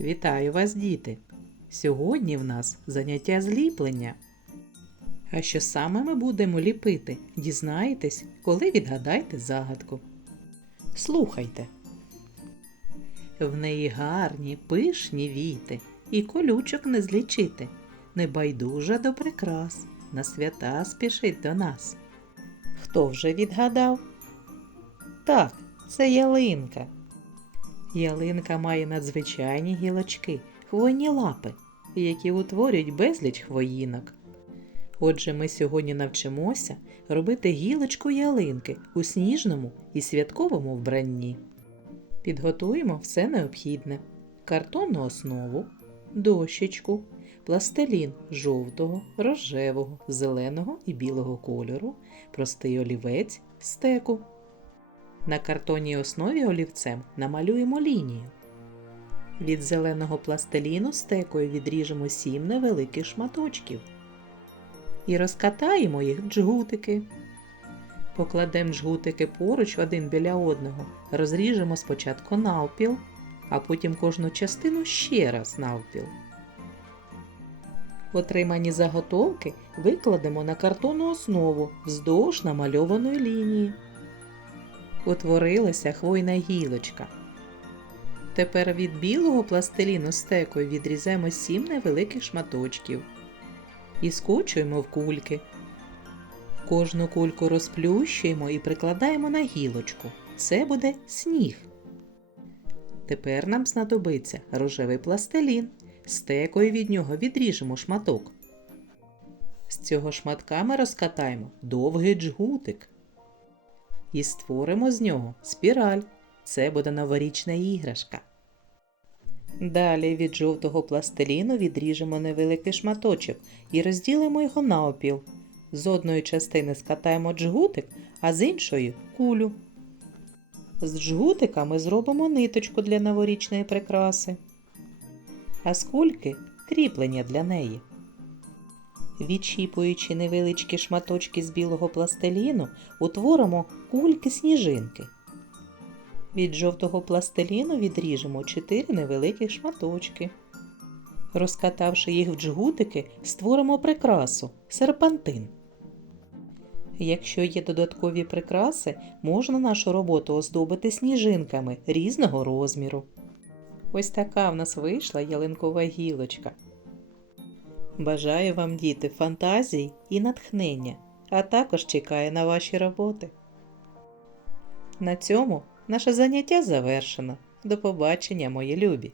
Вітаю вас, діти! Сьогодні в нас заняття зліплення. А що саме ми будемо ліпити, дізнаєтесь, коли відгадаєте загадку. Слухайте. В неї гарні, пишні віти, і колючок не злічити. Небайдужа до прикрас, на свята спішить до нас. Хто вже відгадав? Так, це ялинка. Ялинка має надзвичайні гілочки, хвойні лапи, які утворюють безліч хвоїнок. Отже, ми сьогодні навчимося робити гілочку ялинки у сніжному і святковому вбранні. Підготуємо все необхідне: картонну основу, дощечку, пластилін жовтого, рожевого, зеленого і білого кольору, простий олівець, стеку. На картонній основі олівцем намалюємо лінію. Від зеленого пластиліну стекою відріжемо сім невеликих шматочків і розкатаємо їх в джгутики. Покладемо джгутики поруч один біля одного, розріжемо спочатку навпіл, а потім кожну частину ще раз навпіл. Отримані заготовки викладемо на картонну основу вздовж намальованої лінії. Утворилася хвойна гілочка. Тепер від білого пластиліну стекою відрізаємо сім невеликих шматочків і скочуємо в кульки. Кожну кульку розплющуємо і прикладаємо на гілочку. Це буде сніг. Тепер нам знадобиться рожевий пластилін. Стекою від нього відріжемо шматок. З цього шматка ми розкатаємо довгий джгутик. І створимо з нього спіраль. Це буде новорічна іграшка. Далі від жовтого пластиліну відріжемо невеликий шматочок і розділимо його навпіл. З одної частини скатаємо джгутик, а з іншої кулю. З джгутика ми зробимо ниточку для новорічної прикраси, а з кульки кріплення для неї. Відчіпуючи невеличкі шматочки з білого пластиліну, утворимо кульки сніжинки. Від жовтого пластиліну відріжемо 4 невеликі шматочки. Розкатавши їх в джгутики, створимо прикрасу серпантин. Якщо є додаткові прикраси, можна нашу роботу оздобити сніжинками різного розміру. Ось така в нас вийшла ялинкова гілочка. Бажаю вам, діти, фантазій і натхнення, а також чекаю на ваші роботи. На цьому наше заняття завершено. До побачення, мої любі!